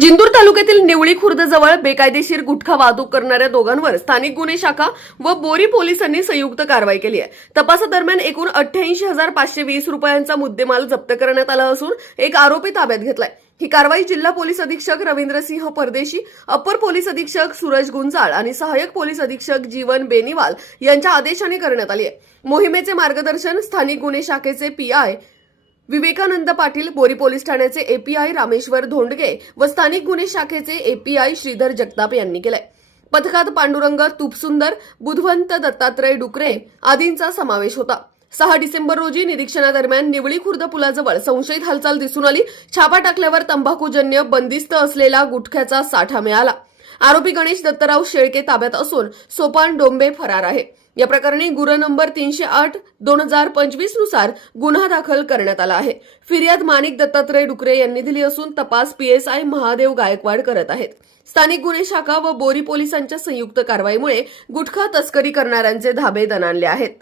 जिंतूर तालुक्यातील निवळी खुर्द जवळ बेकायदेशीर गुटखा वाहतूक करणाऱ्या दोघांवर स्थानिक गुन्हे शाखा व बोरी पोलिसांनी संयुक्त कारवाई केली आहे। तपासादरम्यान एकूण 88,520 रुपयांचा मुद्देमाल जप्त करण्यात आला असून एक आरोपी ताब्यात घेतलाय। ही कारवाई जिल्हा पोलीस अधीक्षक रवींद्रसिंह परदेशी, अप्पर पोलीस अधीक्षक सूरज गुंजाळ आणि सहाय्यक पोलीस अधीक्षक जीवन बेनीवाल यांच्या आदेशाने करण्यात आली आहे। मोहिमेचे मार्गदर्शन स्थानिक गुन्हे शाखेचे पीआय विवेकानंद पाटील, बोरी पोलीस ठाण्याचे एपीआय रामेश्वर धोंडगे व स्थानिक गुन्हे शाखेचे एपीआय श्रीधर जगताप यांनी केलंय। पथकात पांडुरंग तुपसुंदर, बुधवंत दत्तात्रय डुकरे आदींचा समावेश होता। 6 डिसेंबर रोजी निरीक्षणादरम्यान निवळी खुर्द पुलाजवळ संशयित हालचाल दिसून आली। छापा टाकल्यावर तंबाखूजन्य बंदिस्त असलेला गुटख्याचा साठा मिळाला। आरोपी गणेश दत्तराव शेळके ताब्यात असून सोपान डोंबे फरार आहे। या प्रकरणी गुन्हा नंबर 308/2025 नुसार गुन्हा दाखल करण्यात आला आहे। फिर्याद माणिक दत्तात्रय डुकरे यांनी दिली असून तपास पीएसआय महादेव गायकवाड करत आहेत। स्थानिक गुन्हे शाखा व बोरी पोलिसांच्या संयुक्त कारवाईमुळे गुटखा तस्करी करणाऱ्यांचे धाबे दणाणले आहेत।